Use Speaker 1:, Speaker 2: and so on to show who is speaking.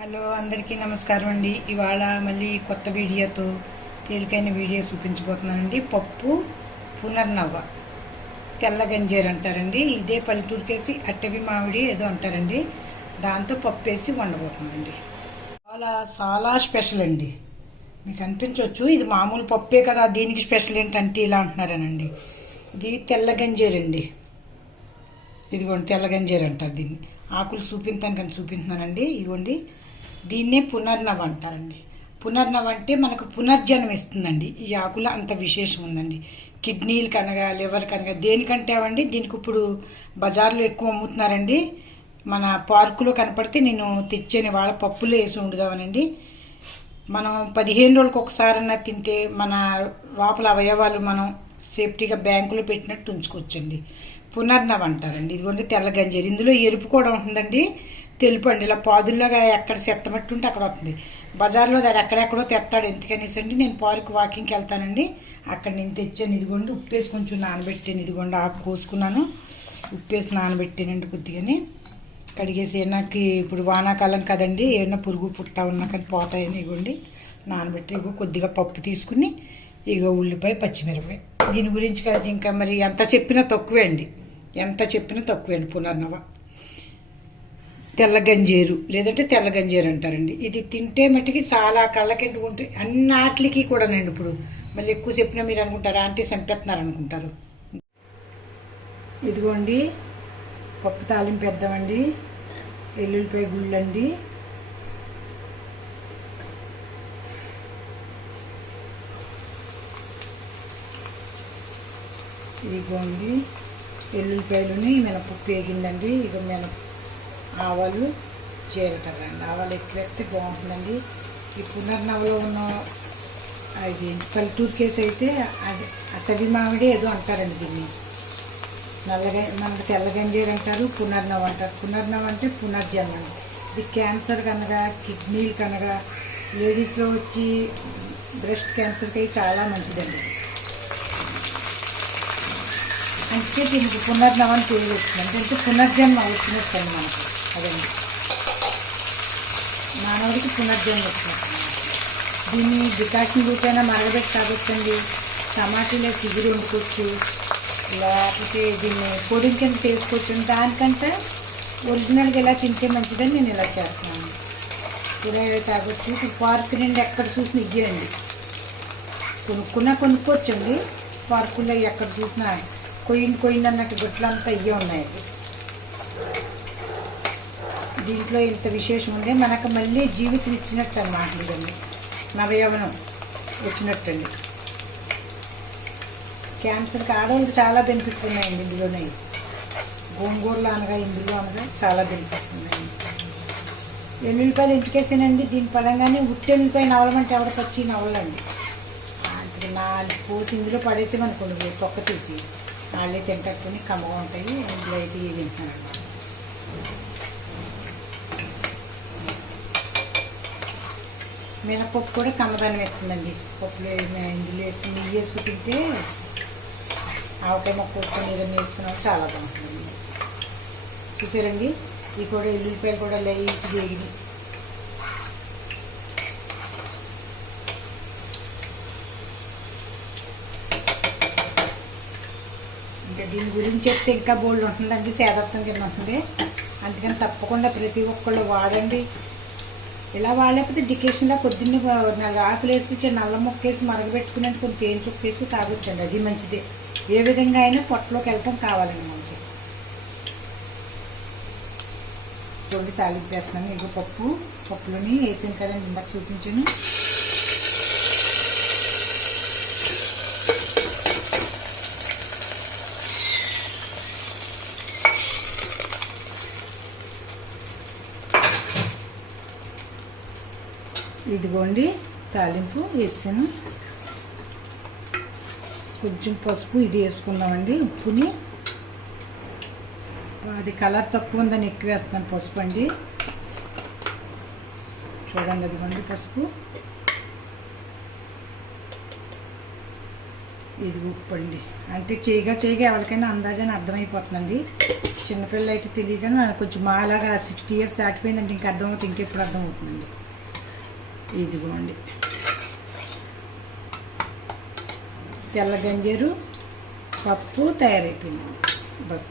Speaker 1: Hello అందరికీ నమస్కారం అండి. ఇవాళ మళ్ళీ కొత్త వీడియోతో తేలికైన వీడియో చూపించబోతున్నానండి. పప్పు పునర్నవ్వ. తెల్ల గంజీరు అంటారండి. ఇదే పల్లెటూరుకేసి అట్టవి మామిడి ఏదో అంటారండి. దాంతో పప్పు వేసి వండబోతున్నానండి చాలా చాలా స్పెషల్ అండి. మీకు అనిపించవచ్చు ఇది మామూలు పప్పే కదా దీనికి స్పెషల్ ఏంటంటే ఇలా అంటున్నారనండి. ఇది తెల్ల గంజీరు ఇదిగోండి తెల్ల గంజీరు అంటారు దీన్ని. ఆకులు చూపించాను చూపించున్నానండి ఇవ్వండి దీన్నే పునర్నవ అంటారండి. పునర్నవ అంటే మనకు పునర్జన్మ ఇస్తుందండి. ఈ ఆకుల అంత విశేషం ఉందండి. కిడ్నీలు కనగా లివర్ కనగా దేనికంటే అవండి దీనికి ఇప్పుడు బజార్లో ఎక్కువ అమ్ముతున్నారండి. మన పార్కులో కనపడితే నేను తెచ్చాను వాళ్ళ పప్పులో వేసి ఉండుదామనండి మనం పదిహేను రోజులకు ఒకసారన్నా తింటే మన లోపల అవయవాలు మనం సేఫ్టీగా బ్యాంకులో పెట్టినట్టు ఉంచుకోవచ్చండి. పునర్నవ అంటారండి. ఇదిగోండి తెల్ల గంజీరు. ఇందులో ఎరుపు కూడా ఉంటుందండి. తెలుపు అండి. ఇలా పాదుల్లోగా ఎక్కడ చెత్తమట్టు ఉంటే అక్కడ వస్తుంది. బజార్లో దాడు ఎక్కడెక్కడో తెస్తాడు ఎందుకనేసి అండి. నేను పార్క్ వాకింగ్కి వెళ్తానండి. అక్కడ నేను తెచ్చాను. ఇదిగోండి ఉప్పేసి కొంచెం నానబెట్టాను. ఇదిగోండి ఆకు కోసుకున్నాను. ఉప్పేసి నానబెట్టానండి కొద్దిగాని. కడిగేసి నాకు ఇప్పుడు వానాకాలం కదండి. ఏమైనా పురుగు పుట్ట ఉన్నా కానీ పోతాయని ఇవ్వండి. నానబెట్టి ఇగో కొద్దిగా పప్పు తీసుకుని ఇగో ఉల్లిపాయ పచ్చిమిరపాయ దీని గురించి కాదు ఇంకా మరి ఎంత చెప్పినా తక్కువే అండి. ఎంత చెప్పినా తక్కువేను పునర్నవ. తెల్ల గంజేరు లేదంటే తెల్ల గంజేరు అంటారండి. ఇది తింటే మట్టికి చాలా కళ్ళకింటి ఉంటుంది అన్నాట్లకి కూడానండి ఇప్పుడు మళ్ళీ ఎక్కువ చెప్పినా మీరు అనుకుంటారు? ఆంటీ చంపేస్తున్నారు అనుకుంటారు. ఇదిగోండి పప్పు తాలింపు వేద్దామండి ఎల్లుల్లిపాయ గుళ్ళండి. ఇదిగోండి. ఎల్లుల్లిపాయలుని మినపప్పు వేగిందండి. ఇక మినప ఆవాలు జీలకర్ర అండి ఆవాలు ఎక్కువ బాగుంటుందండి. ఈ పునర్నవలో ఉన్న అది పల్లెటూరు కేసు అయితే అది అటవి మామిడి ఏదో అంటారండి దీన్ని. నల్లగా నల్ల తెల్లగంజీరు అంటారు పునర్నవ అంటారు. పునర్నవ అంటే పునర్జన్మ. ఇది క్యాన్సర్ కనగా కిడ్నీలు కనగా లేడీస్లో వచ్చి బ్రెస్ట్ క్యాన్సర్కి చాలా మంచిదండి. అందుకే దీనికి పునర్నవని పేరు వచ్చింది. అంటే పునర్జన్మ వచ్చినట్టు అండి మనకు అదండి మానవుడికి పునర్జన్మ వచ్చినట్టు దీన్ని డికాషన్ రూపైనా మరగబెట్టి తాగొచ్చండి టమాటీలో చిగురు ఉంచుకోవచ్చు లేకపోతే దీన్ని పొడి కింద చేసుకోవచ్చు. దానికంటే ఒరిజినల్గా ఎలా తింటే మంచిదని నేను ఇలా చేస్తున్నాను. ఇలా తాగొచ్చు పార్క్ నుండి ఎక్కడ చూసినా ఇయ్యండి కొనుక్కున్నా కొనుక్కోవచ్చండి. పార్కుల్లో ఎక్కడ చూసినా కొయ్యండి కొయ్యండి అన్నట్టు గుట్లంతా ఇవే ఉన్నాయి. దీంట్లో ఇంత విశేషం ఉంది మనకు మళ్ళీ జీవితం ఇచ్చినట్టు అన్నమాట ఇదండి నవయవనం వచ్చినట్టండి. క్యాన్సర్కి ఆడవాళ్ళకి చాలా బెనిఫిట్స్ ఉన్నాయండి ఇందులోనే. గోంగూరలో అనగా ఇందులో అనగా చాలా బెనిఫిట్స్ ఉన్నాయండి ఎల్లుల్లిపాయలు ఇంటికేసానండి. దీని పడంగానే ఉట్టి ఎల్లిపాయ నవలమంటే ఎవడ పచ్చి నవలండి. నాలుగు పోసి ఇందులో పడేసామనుకోండి తొక్క తీసి. వాళ్ళే తింటే కమ్మగా ఉంటాయి. ఇంట్లో అయితే ఇవి తింటున్నాను మినపప్పు కూడా కమ్మదనం ఎత్తుందండి పప్పులు ఇందులో వేసుకుని నెయ్యి వేసుకుని తింటే ఆవకాయ మొక్క వేసుకొని ఏదైనా వేసుకున్నాం చాలా బాగుంటుంది. చూసారండి? ఇవి కూడా ఎల్లుల్లిపాయలు కూడా లైట్ చేయి ఇంకా దీని గురించి చెప్తే ఇంకా బోల్డ్ ఉంటుందండి సేదత్వం కింద ఉంటుంది. అందుకని తప్పకుండా ప్రతి ఒక్కళ్ళు వాడండి. ఇలా వాడలేకపోతే డికేషన్లో పొద్దున్న నాలుగు ఆకులు వేసి నల్ల మొక్క వేసి మరగబెట్టుకుని కొంచెం తేనె చుక్క వేసి తాగొచ్చండి. అది మంచిది. ఏ విధంగా అయినా పొట్టలోకి వెళ్ళటం కావాలండి మనకి. చూడండి తాలింపు వేస్తున్నాను. ఇక పప్పు. పప్పులోని వేసాను కదండి ఇందాక చూపించాను. ఇదిగోండి తాలింపు వేసాను. కొంచెం పసుపు ఇది వేసుకుందామండి ఉప్పుని. అది కలర్ తక్కువ ఉందని ఎక్కువ వేస్తున్నాను పసుపు అండి. చూడండి అదిగోండి పసుపు. ఇది ఉప్పు అండి. అంటే చేయగా చేయగా ఎవరికైనా అందాజని అర్థమైపోతుందండి. చిన్నపిల్ల అయితే తెలియదు కానీ కొంచెం మాలాగా సిక్స్టీ ఇయర్స్ దాటిపోయిందంటే ఇంకా అర్థమవుతుంది ఇంకెప్పుడు అర్థమవుతుందండి. ఇదిగోండి. తెల్ల గంజీరు పప్పు తయారైపోయింది బస్.